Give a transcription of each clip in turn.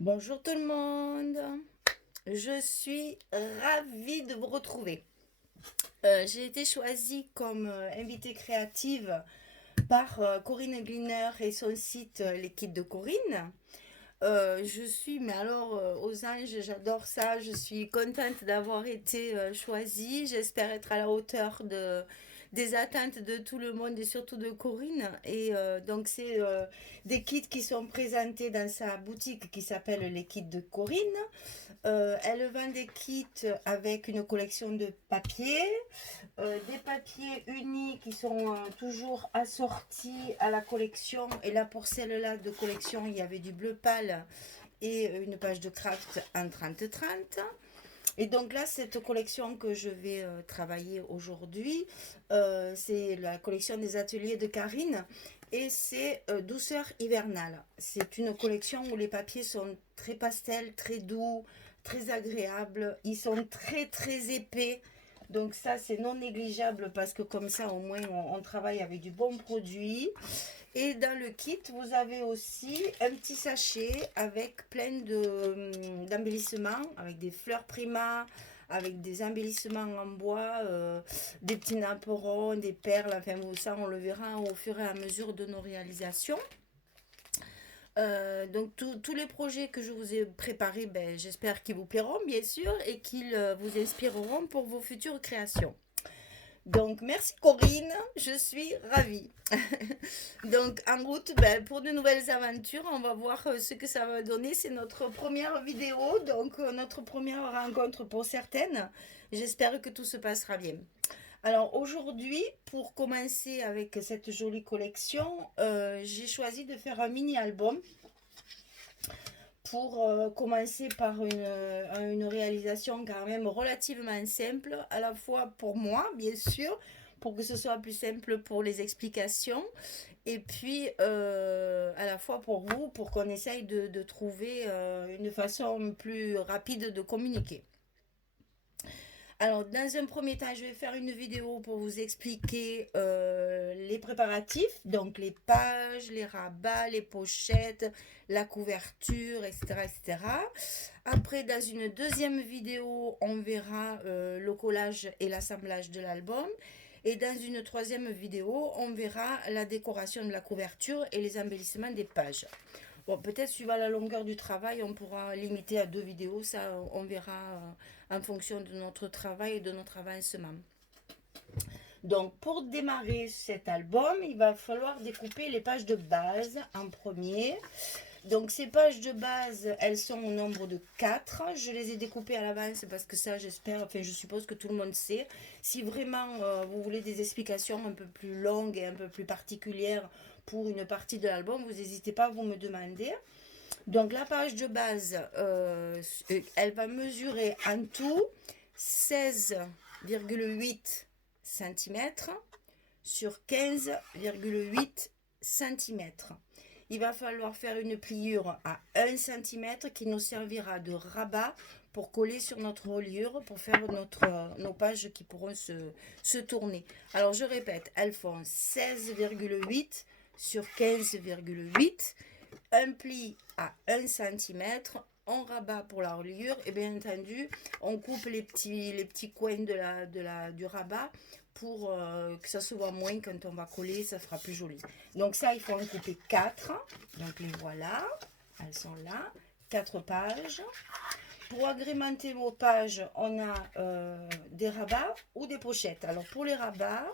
Bonjour tout le monde, je suis ravie de vous retrouver. J'ai été choisie comme invitée créative par Corinne Gliner et son site Les Kits de Corinne. Je suis, mais alors aux anges, j'adore ça, je suis contente d'avoir été choisie, j'espère être à la hauteur des attentes de tout le monde et surtout de Corinne. Et donc c'est des kits qui sont présentés dans sa boutique qui s'appelle Les Kits de Corinne. Elle vend des kits avec une collection de papiers, des papiers unis qui sont toujours assortis à la collection. Et là, pour celle-là de collection, il y avait du bleu pâle et une page de craft en 30-30. Et donc là, cette collection que je vais travailler aujourd'hui, c'est la collection des ateliers de Karine et c'est Douceur hivernale. C'est une collection où les papiers sont très pastels, très doux, très agréables. Ils sont très très épais. Donc ça, c'est non négligeable parce que comme ça, au moins, on travaille avec du bon produit. Et dans le kit, vous avez aussi un petit sachet avec plein d'embellissements, avec des fleurs primas, avec des embellissements en bois, des petits napperons, des perles. Enfin, ça, on le verra au fur et à mesure de nos réalisations. Donc tous les projets que je vous ai préparés, ben, j'espère qu'ils vous plairont bien sûr et qu'ils vous inspireront pour vos futures créations. Donc merci Corinne, je suis ravie. Donc en route ben, pour de nouvelles aventures, on va voir ce que ça va donner. C'est notre première vidéo, donc notre première rencontre pour certaines. J'espère que tout se passera bien. Alors aujourd'hui, pour commencer avec cette jolie collection, j'ai choisi de faire un mini-album pour commencer par une réalisation quand même relativement simple, à la fois pour moi, bien sûr, pour que ce soit plus simple pour les explications, et puis à la fois pour vous, pour qu'on essaye de trouver une façon plus rapide de communiquer. Alors, dans un premier temps, je vais faire une vidéo pour vous expliquer les préparatifs, donc les pages, les rabats, les pochettes, la couverture, etc., etc. Après, dans une deuxième vidéo, on verra le collage et l'assemblage de l'album. Et dans une troisième vidéo, on verra la décoration de la couverture et les embellissements des pages. Bon, peut-être suivant la longueur du travail, on pourra limiter à 2 vidéos. Ça, on verra en fonction de notre travail et de notre avancement. Donc, pour démarrer cet album, il va falloir découper les pages de base en premier. Donc, ces pages de base, elles sont au nombre de 4. Je les ai découpées à l'avance parce que ça, j'espère, enfin, je suppose que tout le monde sait. Si vraiment vous voulez des explications un peu plus longues et un peu plus particulières pour une partie de l'album, vous n'hésitez pas à vous me demander. Donc la page de base, elle va mesurer en tout 16,8 cm sur 15,8 cm. Il va falloir faire une pliure à 1 cm qui nous servira de rabat pour coller sur notre reliure, pour faire nos pages qui pourront se tourner. Alors je répète, elles font 16,8 sur 15,8, un pli à 1 cm, on rabat pour la reliure et bien entendu on coupe les petits coins du rabat pour que ça se voit moins quand on va coller, ça fera plus joli. Donc ça, il faut en couper 4. Donc les voilà, elles sont là, 4 pages. Pour agrémenter vos pages, on a des rabats ou des pochettes. Alors pour les rabats,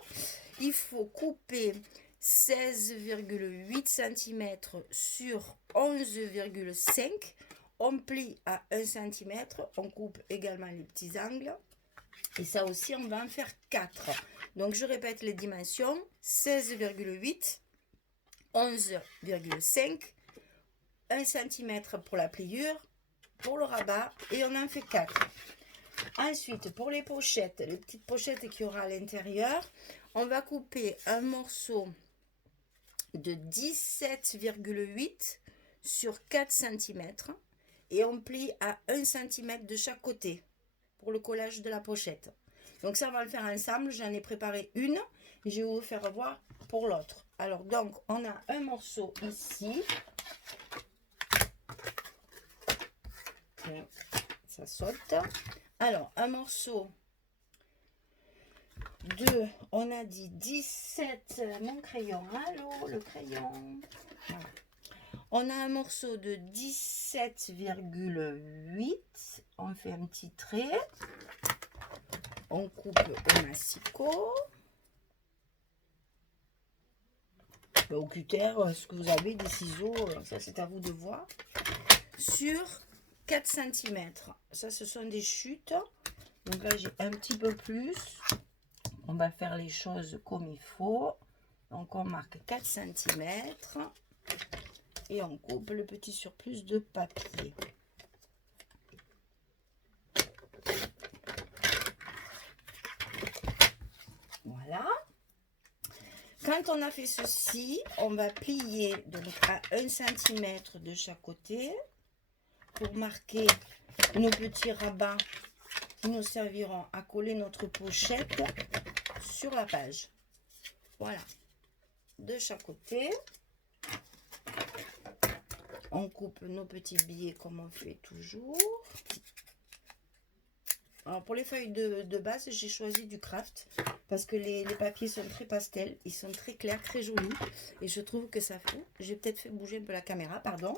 il faut couper 16,8 cm sur 11,5. On plie à 1 cm, on coupe également les petits angles. Et ça aussi, on va en faire 4. Donc je répète les dimensions, 16,8, 11,5, 1 cm pour la pliure, pour le rabat, et on en fait 4. Ensuite, pour les pochettes, les petites pochettes qu'il y aura à l'intérieur, on va couper un morceau de 17,8 sur 4 cm et on plie à 1 cm de chaque côté pour le collage de la pochette. Donc ça, on va le faire ensemble. J'en ai préparé une et je vais vous faire voir pour l'autre. Alors donc, on a un morceau ici. ça saute. Alors, un morceau de, on a dit 17, mon crayon, allô, le crayon. Voilà. On a un morceau de 17,8. On fait un petit trait. On coupe au massicot. Au cutter, ce que vous avez, des ciseaux, ça c'est à vous de voir. Sur 4 cm. Ça, ce sont des chutes. Donc là, j'ai un petit peu plus. On va faire les choses comme il faut. Donc on marque 4 cm. Et on coupe le petit surplus de papier. Voilà. Quand on a fait ceci, on va plier donc à 1 cm de chaque côté pour marquer nos petits rabats qui nous serviront à coller notre pochette sur la page. Voilà. De chaque côté. On coupe nos petits billets comme on fait toujours. Alors pour les feuilles de base, j'ai choisi du craft parce que les papiers sont très pastels, ils sont très clairs, très jolis et je trouve que ça fait... J'ai peut-être fait bouger un peu la caméra, pardon.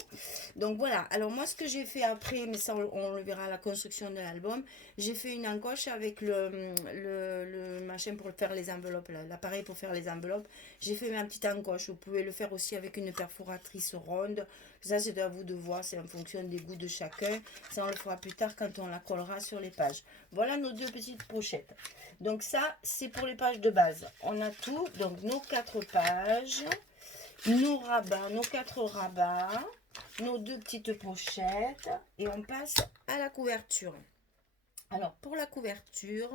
Donc voilà, alors moi ce que j'ai fait après, mais ça on le verra à la construction de l'album, j'ai fait une encoche avec le machin pour faire les enveloppes, l'appareil pour faire les enveloppes. J'ai fait ma petite encoche, vous pouvez le faire aussi avec une perforatrice ronde. Ça c'est à vous de voir, c'est en fonction des goûts de chacun. Ça on le fera plus tard quand on la collera sur les pages. Voilà nos deux petites pochettes. Donc ça, c'est pour les pages de base. On a tout, donc nos 4 pages, nos rabats, nos 4 rabats, nos 2 petites pochettes et on passe à la couverture. Alors pour la couverture,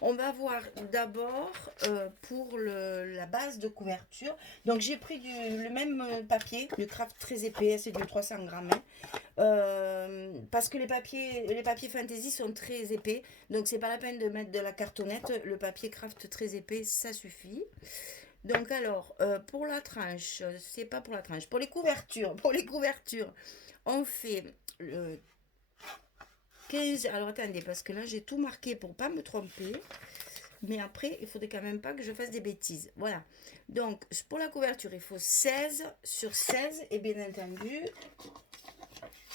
on va voir d'abord pour la base de couverture. Donc j'ai pris le même papier, le craft très épais, c'est du 300 grammes. Parce que les papiers fantasy sont très épais, donc c'est pas la peine de mettre de la cartonnette. Le papier craft très épais, ça suffit. Donc alors pour la tranche, c'est pas pour la tranche, pour les couvertures, on fait 15. Alors attendez, parce que là j'ai tout marqué pour pas me tromper. Mais après, il faudrait quand même pas que je fasse des bêtises. Voilà. Donc, pour la couverture, il faut 16 sur 16. Et bien entendu,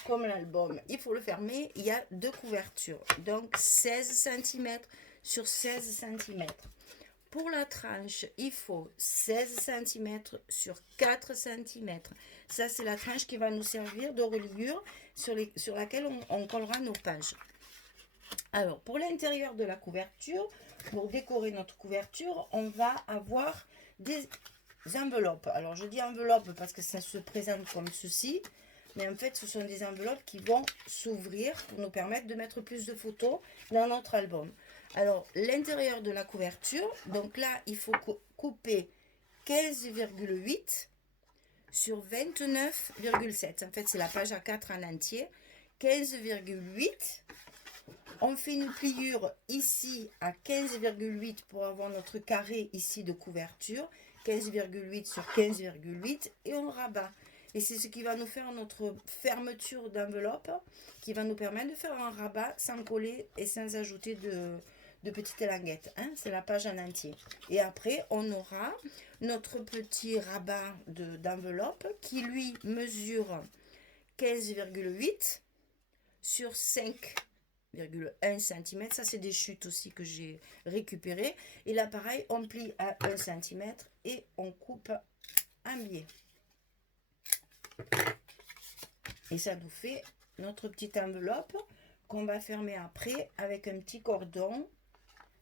comme l'album, il faut le fermer. Il y a 2 couvertures. Donc, 16 cm sur 16 cm. Pour la tranche, il faut 16 cm sur 4 cm. Ça, c'est la tranche qui va nous servir de reliure sur laquelle on collera nos pages. Alors, pour l'intérieur de la couverture, pour décorer notre couverture, on va avoir des enveloppes. Alors, je dis enveloppes parce que ça se présente comme ceci. Mais en fait, ce sont des enveloppes qui vont s'ouvrir pour nous permettre de mettre plus de photos dans notre album. Alors, l'intérieur de la couverture, donc là, il faut couper 15,8 sur 29,7. En fait, c'est la page A4 en entier. 15,8. On fait une pliure ici à 15,8 pour avoir notre carré ici de couverture. 15,8 sur 15,8 et on rabat. Et c'est ce qui va nous faire notre fermeture d'enveloppe, qui va nous permettre de faire un rabat sans coller et sans ajouter de petites languettes. Hein? C'est la page en entier. Et après, on aura notre petit rabat d'enveloppe qui, lui, mesure 15,8 sur 5,1 cm. Ça, c'est des chutes aussi que j'ai récupérées. Et là, pareil, on plie à 1 cm et on coupe un biais. Et ça nous fait notre petite enveloppe qu'on va fermer après avec un petit cordon.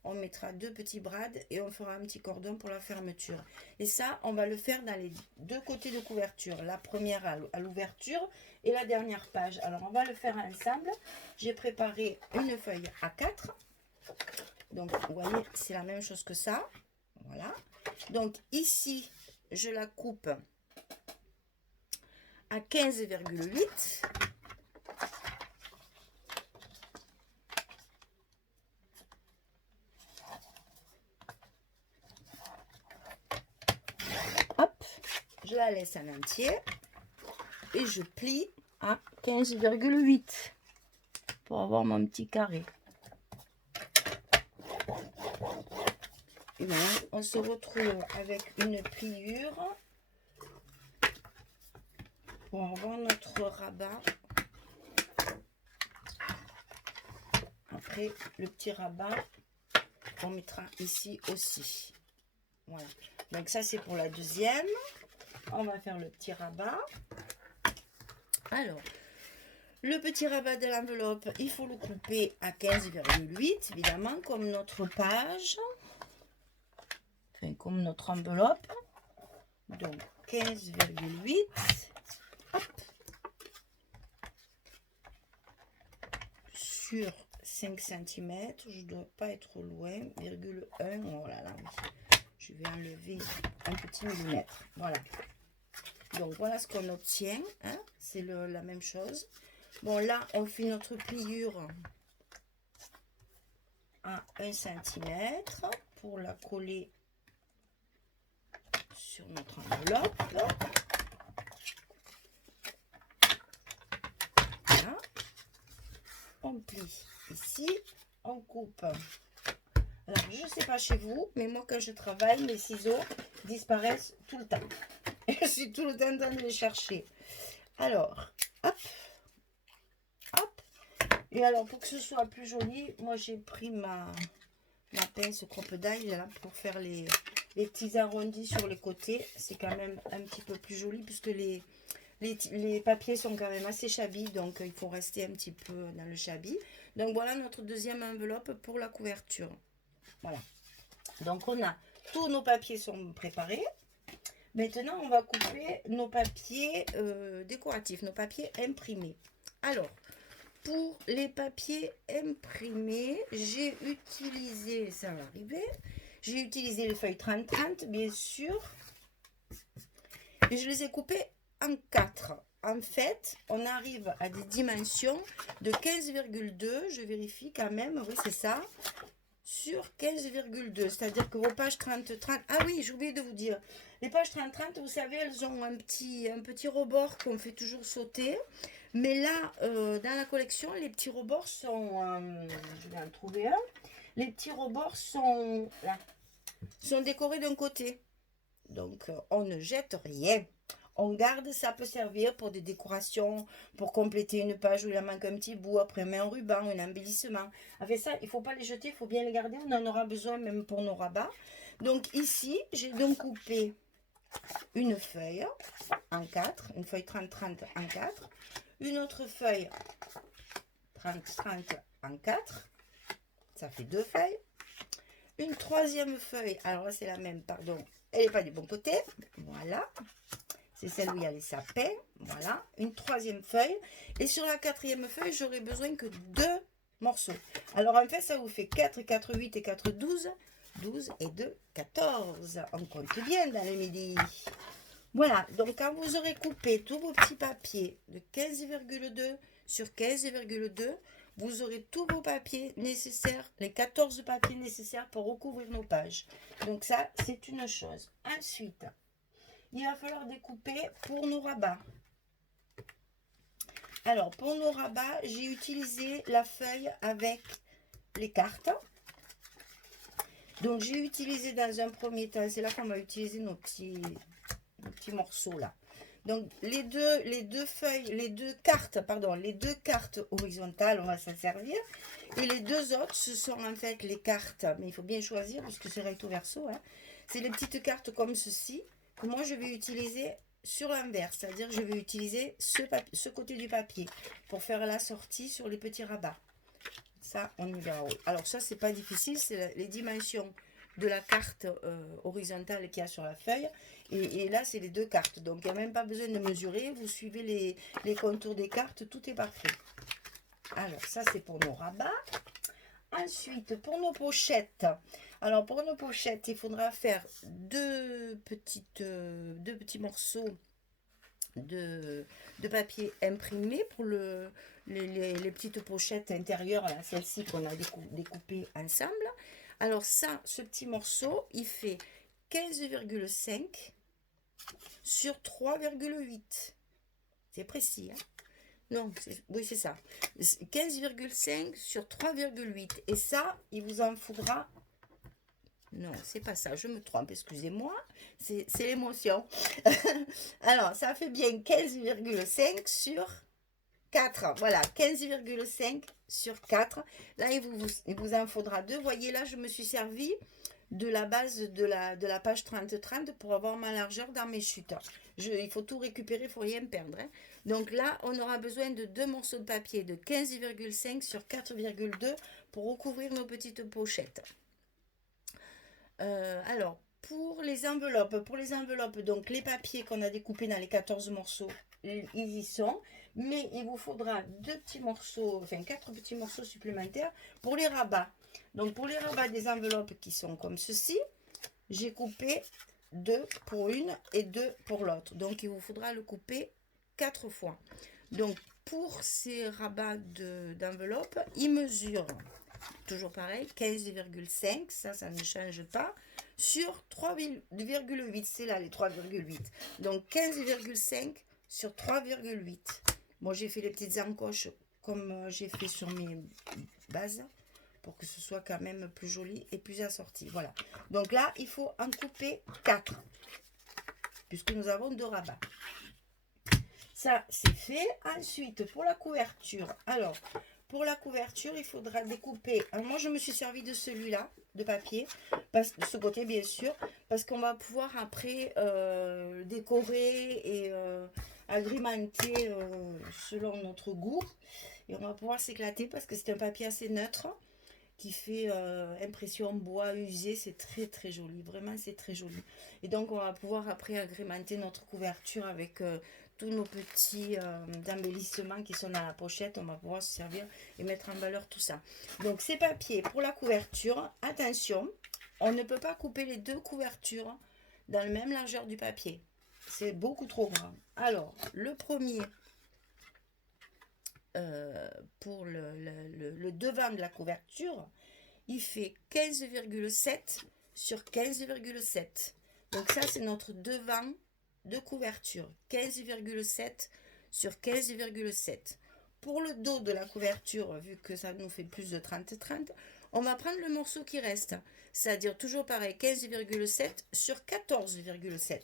On mettra 2 petits brades et on fera un petit cordon pour la fermeture. Et ça, on va le faire dans les 2 côtés de couverture. La première à l'ouverture et la dernière page. Alors, on va le faire ensemble. J'ai préparé une feuille A4. Donc, vous voyez, c'est la même chose que ça. Voilà. Donc, ici, je la coupe à 15,8. Hop, je la laisse en entier et je plie à 15,8. pour avoir mon petit carré. Et voilà, on se retrouve avec une pliure pour avoir notre rabat. Après, le petit rabat, on mettra ici aussi. Voilà. Donc ça, c'est pour la deuxième. On va faire le petit rabat. Alors, le petit rabat de l'enveloppe, il faut le couper à 15,8, évidemment, comme notre page. Enfin, comme notre enveloppe. Donc, 15,8. Sur 5 cm, je ne dois pas être loin, virgule 1, oh là là, oui. Je vais enlever un petit millimètre, voilà. Donc voilà ce qu'on obtient, hein? C'est la même chose. Bon là, on fait notre pliure à 1 cm pour la coller sur notre enveloppe. Voilà. On plie ici, on coupe. Alors, je ne sais pas chez vous, mais moi, quand je travaille, mes ciseaux disparaissent tout le temps. Et je suis tout le temps en train de les chercher. Alors, hop, hop. Et alors, pour que ce soit plus joli, moi, j'ai pris ma pince crocodile là pour faire les petits arrondis sur les côtés. C'est quand même un petit peu plus joli puisque les papiers sont quand même assez chabis, donc il faut rester un petit peu dans le chabi. Donc voilà notre deuxième enveloppe pour la couverture. Voilà. Donc on a tous nos papiers sont préparés. Maintenant on va couper nos papiers décoratifs, nos papiers imprimés. Alors pour les papiers imprimés, j'ai utilisé, ça va arriver, j'ai utilisé les feuilles 30-30 bien sûr. Et je les ai coupés en 4. En fait, on arrive à des dimensions de 15,2. Je vérifie quand même. Oui, c'est ça. Sur 15,2. C'est-à-dire que vos pages 30-30... Ah oui, j'ai oublié de vous dire. Les pages 30-30, vous savez, elles ont un petit rebord qu'on fait toujours sauter. Mais là, dans la collection, les petits rebords sont... je vais en trouver un. Les petits rebords sont... là. Sont décorés d'un côté. Donc, on ne jette rien. On garde, ça peut servir pour des décorations, pour compléter une page où il en manque un petit bout, après on met un ruban, un embellissement. Avec ça, il ne faut pas les jeter, il faut bien les garder. On en aura besoin même pour nos rabats. Donc ici, j'ai donc coupé une feuille en 4, une feuille 30-30 en 4, une autre feuille 30-30 en 4, ça fait 2 feuilles. Une troisième feuille, alors là c'est la même, pardon, elle n'est pas du bon côté, voilà. C'est celle où il y a les sapins. Voilà. Une troisième feuille. Et sur la quatrième feuille, j'aurai besoin que 2 morceaux. Alors, en fait, ça vous fait 4, 4, 8 et 4, 12. 12 et 2, 14. On compte bien dans le midi. Voilà. Donc, quand vous aurez coupé tous vos petits papiers de 15,2 sur 15,2, vous aurez tous vos papiers nécessaires, les 14 papiers nécessaires pour recouvrir nos pages. Donc, ça, c'est une chose. Ensuite... il va falloir découper pour nos rabats. Alors, pour nos rabats, j'ai utilisé la feuille avec les cartes. Donc, j'ai utilisé dans un premier temps, c'est là qu'on va utiliser nos petits morceaux là. Donc, les deux feuilles, les deux cartes horizontales, on va s'en servir. Et les deux autres, ce sont en fait les cartes, mais il faut bien choisir puisque c'est recto verso. Hein. C'est les petites cartes comme ceci. Que moi je vais utiliser sur l'inverse, c'est-à-dire je vais utiliser ce côté du papier pour faire la sortie sur les petits rabats. Ça, on y verra. Alors ça, c'est pas difficile, c'est les dimensions de la carte horizontale qu'il y a sur la feuille. Et là, c'est les deux cartes. Donc, il n'y a même pas besoin de mesurer. Vous suivez les contours des cartes, tout est parfait. Alors, ça, c'est pour nos rabats. Ensuite, pour nos pochettes. Alors, pour nos pochettes, il faudra faire deux petits morceaux de papier imprimé pour les petites pochettes intérieures, là, celles-ci qu'on a découpées ensemble. Alors ça, ce petit morceau, il fait 15,5 sur 3,8. C'est précis, hein? Non, oui, c'est ça. 15,5 sur 3,8. Et ça, il vous en faudra... Non, c'est pas ça, je me trompe, excusez-moi. C'est l'émotion. Alors, ça fait bien 15,5 sur 4. Voilà, 15,5 sur 4. Là, il vous en faudra deux. Voyez, là, je me suis servi de la base de la page 30-30 pour avoir ma largeur dans mes chutes. Il faut tout récupérer, il ne faut rien perdre, hein. Donc là, on aura besoin de deux morceaux de papier de 15,5 sur 4,2 pour recouvrir nos petites pochettes. Alors, pour les enveloppes, donc les papiers qu'on a découpés dans les 14 morceaux, ils y sont. Mais il vous faudra deux petits morceaux, enfin 4 petits morceaux supplémentaires pour les rabats. Donc pour les rabats des enveloppes qui sont comme ceci, j'ai coupé 2 pour une et 2 pour l'autre. Donc il vous faudra le couper 4 fois. Donc pour ces rabats d'enveloppe, ils mesurent toujours pareil, 15,5, ça ne change pas, sur 3,8, c'est là les 3,8. Donc 15,5 sur 3,8. Moi j'ai fait les petites encoches comme j'ai fait sur mes bases pour que ce soit quand même plus joli et plus assorti. Voilà. Donc là, il faut en couper 4 puisque nous avons 2 rabats. Ça, c'est fait. Ensuite, pour la couverture. Alors, pour la couverture, il faudra découper. Alors, moi, je me suis servi de celui-là, de papier, de ce côté, bien sûr, parce qu'on va pouvoir après décorer et agrémenter selon notre goût. Et on va pouvoir s'éclater parce que c'est un papier assez neutre qui fait impression bois usé. C'est très très joli, vraiment c'est très joli. Et donc on va pouvoir après agrémenter notre couverture avec tous nos petits embellissements qui sont dans la pochette. On va pouvoir se servir et mettre en valeur tout ça. Donc ces papiers pour la couverture, attention, on ne peut pas couper les deux couvertures dans la même largeur du papier. C'est beaucoup trop grand. Alors, le premier, pour le devant de la couverture, il fait 15,7 sur 15,7. Donc ça, c'est notre devant de couverture. 15,7 sur 15,7. Pour le dos de la couverture, vu que ça nous fait plus de 30-30, on va prendre le morceau qui reste. C'est-à-dire toujours pareil, 15,7 sur 14,7.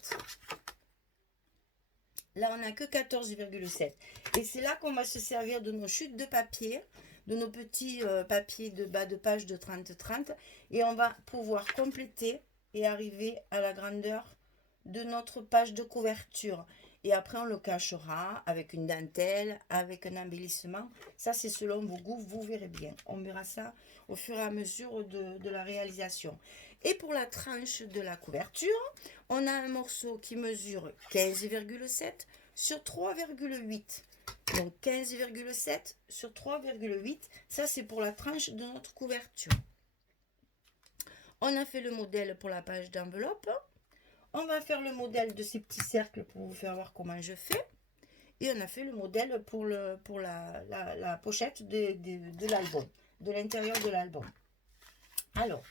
Là, on n'a que 14,7. Et c'est là qu'on va se servir de nos chutes de papier, de nos petits papiers de bas de page de 30-30. Et on va pouvoir compléter et arriver à la grandeur de notre page de couverture. Et après, on le cachera avec une dentelle, avec un embellissement. Ça, c'est selon vos goûts, vous verrez bien. On verra ça au fur et à mesure de la réalisation. Et pour la tranche de la couverture, on a un morceau qui mesure 15,7 sur 3,8. Donc 15,7 sur 3,8. Ça, c'est pour la tranche de notre couverture. On a fait le modèle pour la page d'enveloppe. On va faire le modèle de ces petits cercles pour vous faire voir comment je fais. Et on a fait le modèle pour la pochette de l'album, de l'intérieur de l'album. Alors,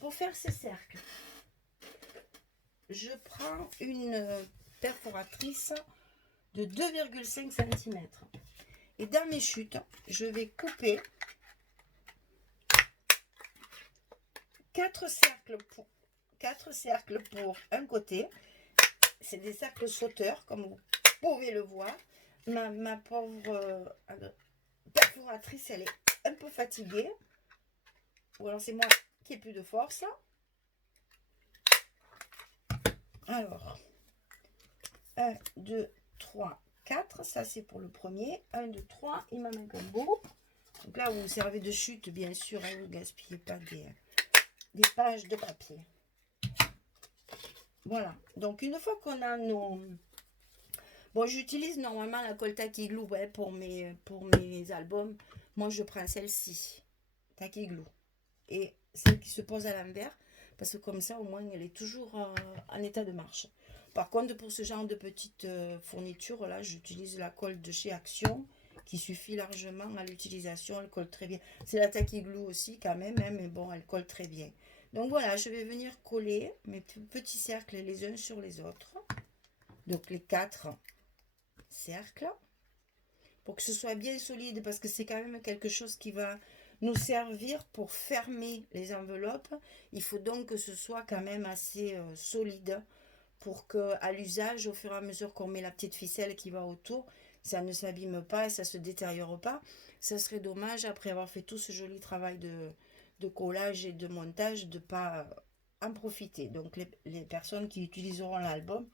pour faire ces cercles, je prends une perforatrice de 2,5 cm. Et dans mes chutes, je vais couper 4 cercles pour un côté. C'est des cercles sauteurs, comme vous pouvez le voir. Ma pauvre perforatrice, elle est un peu fatiguée. Ou alors c'est moi qui ai plus de force. Alors, 1, 2, 3, 4. Ça, c'est pour le premier. 1, 2, 3. Il m'en manque un beau. Donc là, vous vous servez de chute, bien sûr. Hein, vous ne gaspillez pas des pages de papier. Voilà. Donc, une fois qu'on a nos... Bon, j'utilise normalement la colle Tacky Glue pour mes albums. Moi, je prends celle-ci. Tacky Glue. Et celle qui se pose à l'envers. Parce que comme ça, au moins, elle est toujours en état de marche. Par contre, pour ce genre de petite fourniture, là, j'utilise la colle de chez Action, qui suffit largement à l'utilisation. Elle colle très bien. C'est la Tacky Glue aussi, quand même, hein, mais bon, elle colle très bien. Donc voilà, je vais venir coller mes petits cercles les uns sur les autres. Donc les 4 cercles. pour que ce soit bien solide, parce que c'est quand même quelque chose qui va nous servir pour fermer les enveloppes. Il faut donc que ce soit quand même assez solide pour que à l'usage, au fur et à mesure qu'on met la petite ficelle qui va autour, ça ne s'abîme pas et ça ne se détériore pas. Ça serait dommage, après avoir fait tout ce joli travail de collage et de montage, de ne pas en profiter. Donc les personnes qui utiliseront l'album,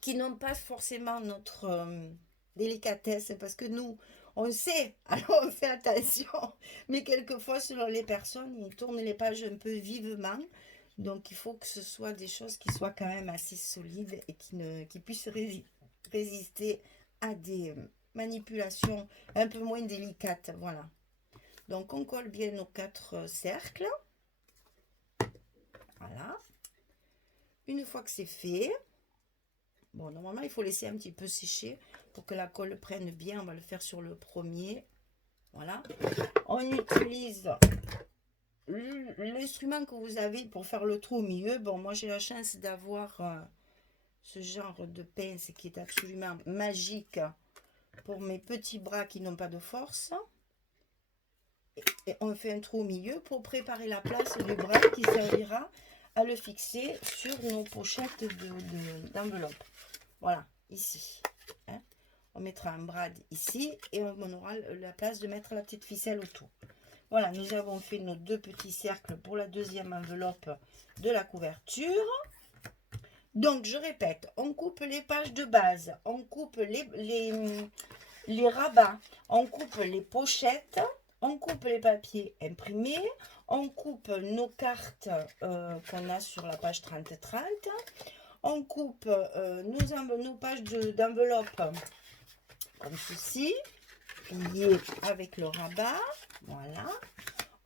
qui n'ont pas forcément notre délicatesse, parce que nous, on sait, alors on fait attention, mais quelquefois, selon les personnes, ils tournent les pages un peu vivement. Donc, il faut que ce soit des choses qui soient quand même assez solides et qui puissent résister à des manipulations un peu moins délicates. Voilà. Donc, on colle bien nos 4 cercles. Voilà. Une fois que c'est fait, bon, normalement, il faut laisser un petit peu sécher pour que la colle prenne bien. On va le faire sur le premier. Voilà. On utilise l'instrument que vous avez pour faire le trou au milieu. Bon, moi, j'ai la chance d'avoir ce genre de pince qui est absolument magique pour mes petits bras qui n'ont pas de force. Et on fait un trou au milieu pour préparer la place du bras qui servira à le fixer sur nos pochettes d'enveloppe. Voilà, ici. Hein. On mettra un brad ici et on aura la place de mettre la petite ficelle autour. Voilà, nous avons fait nos 2 petits cercles pour la deuxième enveloppe de la couverture. Donc, je répète, on coupe les pages de base, on coupe les rabats, on coupe les pochettes, on coupe les papiers imprimés, on coupe nos cartes qu'on a sur la page 30-30, on coupe nos pages d'enveloppe comme ceci, liées avec le rabat, voilà.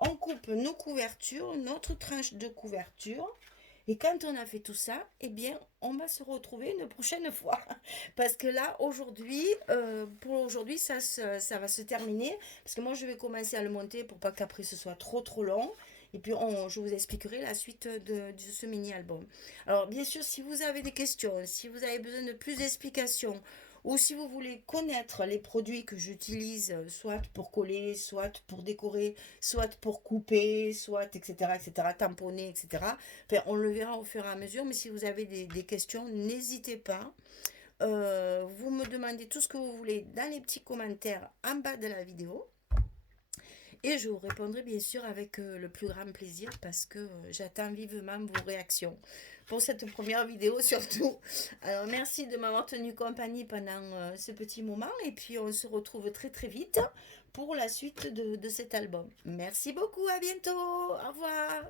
On coupe nos couvertures, notre tranche de couverture. Et quand on a fait tout ça, eh bien, on va se retrouver une prochaine fois. Parce que là, aujourd'hui, pour aujourd'hui, ça va se terminer. Parce que moi, je vais commencer à le monter pour pas qu'après ce soit trop long. Et puis, je vous expliquerai la suite de ce mini-album. Alors, bien sûr, si vous avez des questions, si vous avez besoin de plus d'explications, ou si vous voulez connaître les produits que j'utilise, soit pour coller, soit pour décorer, soit pour couper, soit, etc., tamponner, etc. Enfin, on le verra au fur et à mesure, mais si vous avez des questions, n'hésitez pas. Vous me demandez tout ce que vous voulez dans les petits commentaires en bas de la vidéo. Et je vous répondrai bien sûr avec le plus grand plaisir parce que j'attends vivement vos réactions pour cette première vidéo surtout. Alors merci de m'avoir tenu compagnie pendant ce petit moment et puis on se retrouve très vite pour la suite de cet album. Merci beaucoup, à bientôt, au revoir.